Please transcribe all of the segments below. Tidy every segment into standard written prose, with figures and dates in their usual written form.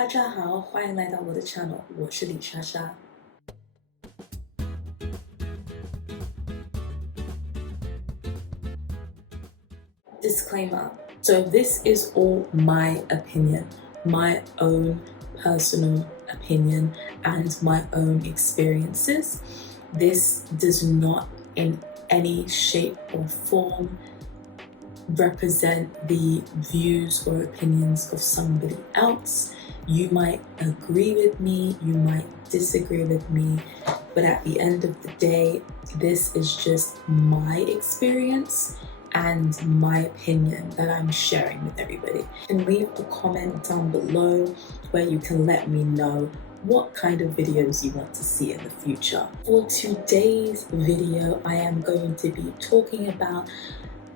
大家好，欢迎来到我的 channel， 我是李莎莎。Disclaimer, so this is all my opinion, my own personal opinion and my own experiences. This does not in any shape or form represent the views or opinions of somebody else. You might agree with me, you might disagree with me, but at the end of the day, this is just my experience and my opinion that I'm sharing with everybody. You can leave a comment down below where you can let me know what kind of videos you want to see in the future. For today's video, I am going to be talking about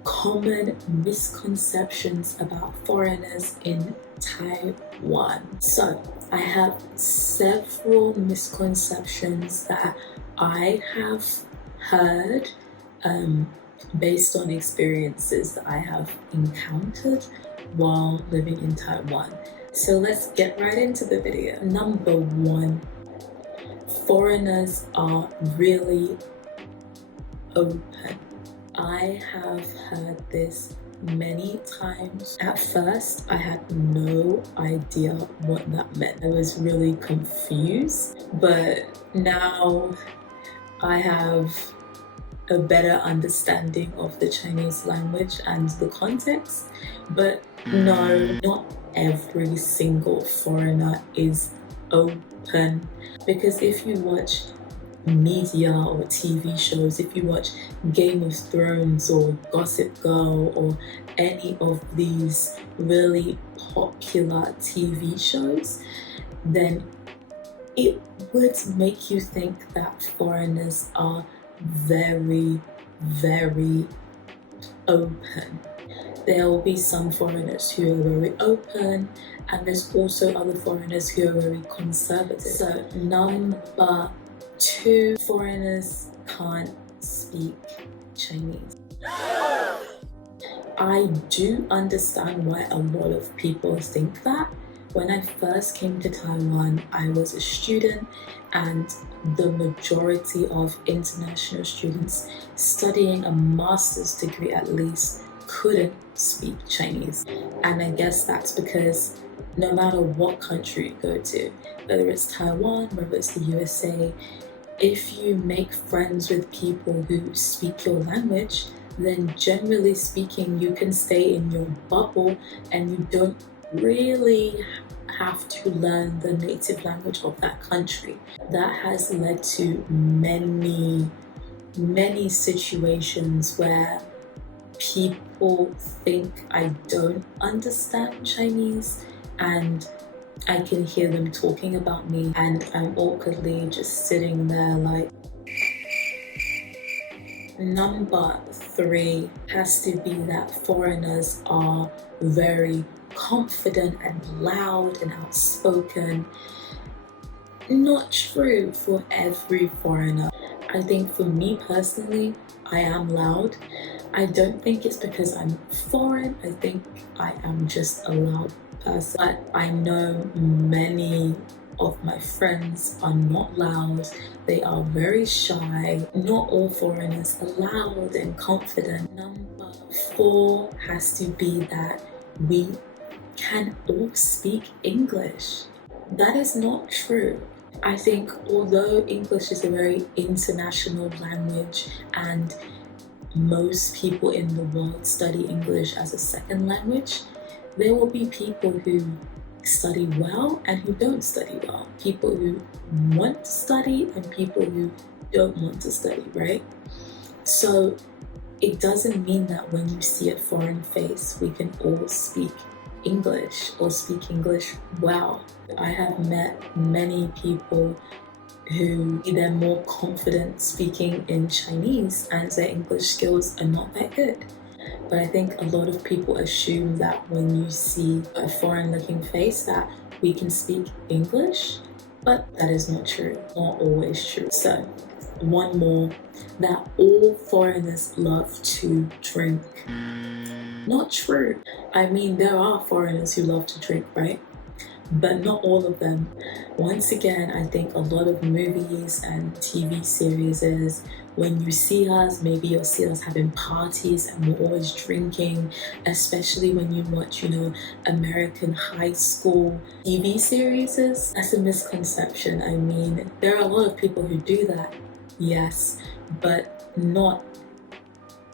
common misconceptions about foreigners in Taiwan. So I have several misconceptions that I have heard based on experiences that I have encountered while living in Taiwan. So let's get right into the video. Number one, foreigners are really open. I have heard this many times. At first, I had no idea what that meant. I was really confused, but now I have a better understanding of the Chinese language and the context. But no, not every single foreigner is open, because if you watch media or TV shows, if you watch Game of Thrones or Gossip Girl or any of these really popular TV shows, then it would make you think that foreigners are very, very open. There will be some foreigners who are very open, and there's also other foreigners who are very conservative. So number two, foreigners can't speak Chinese. I do understand why a lot of people think that. When I first came to Taiwan, I was a student, and the majority of international students studying a master's degree at least couldn't speak Chinese. And I guess that's because no matter what country you go to, whether it's Taiwan, whether it's the USA, if you make friends with people who speak your language, then generally speaking, you can stay in your bubble and you don't really have to learn the native language of that country. That has led to many situations where people think I don't understand Chinese, and I can hear them talking about me, and I'm awkwardly just sitting there like. Number three has to be that foreigners are very confident and loud and outspoken. Not true for every foreigner. I think for me personally, I am loud. I don't think it's because I'm foreign. I think I am just a loud person. But I know many of my friends are not loud. They are very shy. Not all foreigners are loud and confident. Number four has to be that we can all speak English. That is not true. I think although English is a very international language and most people in the world study English as a second language, there will be people who study well and who don't study well. People who want to study and people who don't want to study, right? So it doesn't mean that when you see a foreign face, we can all speak English or speak English well. I have met many people who they're more confident speaking in Chinese and their English skills are not that good. But I think a lot of people assume that when you see a foreign looking face that we can speak English, but that is not true, not always true. So one more, that all foreigners love to drink. Not true. I mean, there are foreigners who love to drink, right? but not all of them. Once again, I think a lot of movies and TV series is when you see us, maybe you'll see us having parties and we're always drinking, especially when you watch, American high school TV series. That's a misconception. I mean, there are a lot of people who do that, yes, but not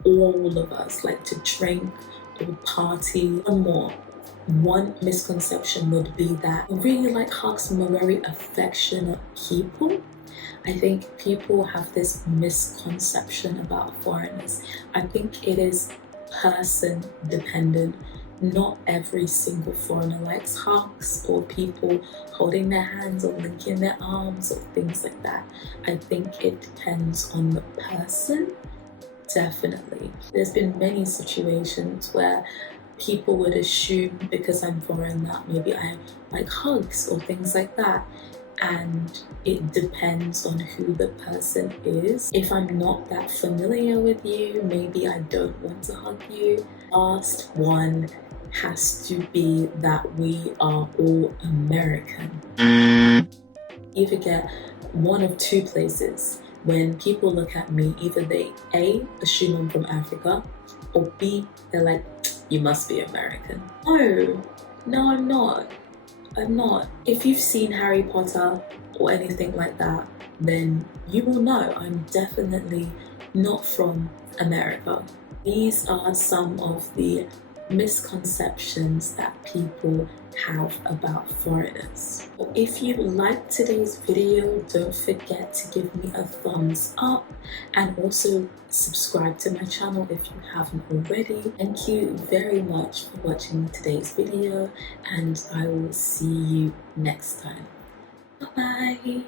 all of us like to drink or party. One misconception would be that I really like hugs and we're very affectionate people. I think people have this misconception about foreigners. I think it is person dependent. Not every single foreigner likes hugs or people holding their hands or linking their arms or things like that. I think it depends on the person, definitely. There's been many situations where people would assume because I'm foreign that maybe I like hugs or things like that. And it depends on who the person is. If I'm not that familiar with you, maybe I don't want to hug you. Last one has to be that we are all American. Either get one of two places. When people look at me, either they A, assume I'm from Africa, or B, they're like, you must be American. No, I'm not. I'm not. If you've seen Harry Potter or anything like that, then you will know I'm definitely not from America. These are some of the misconceptions that people have about foreigners. If you liked today's video, don't forget to give me a thumbs up and also subscribe to my channel if you haven't already. Thank you very much for watching today's video and I will see you next time. Bye bye.